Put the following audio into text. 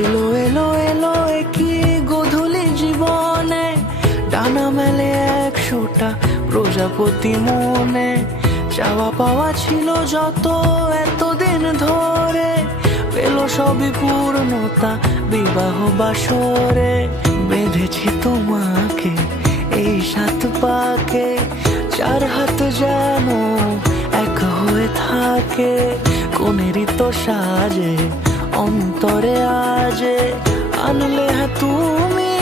এলো এলো এলো একই গোধূলি জীবনে, ডানা মেলে 100টা প্রজাপতি মনে। চাওয়া পাওয়া ছিল যত এতদিন ধরে, পেল সবই পূর্ণতা বিবাহ বাসরে। বেঁধেছি তোমাকে এই 7 পাকে, 4 হাত যেন এক হয়ে থাকে। কোনেরই তো সাজে অন্তরে আজে আনলে হ্যাঁ তুমি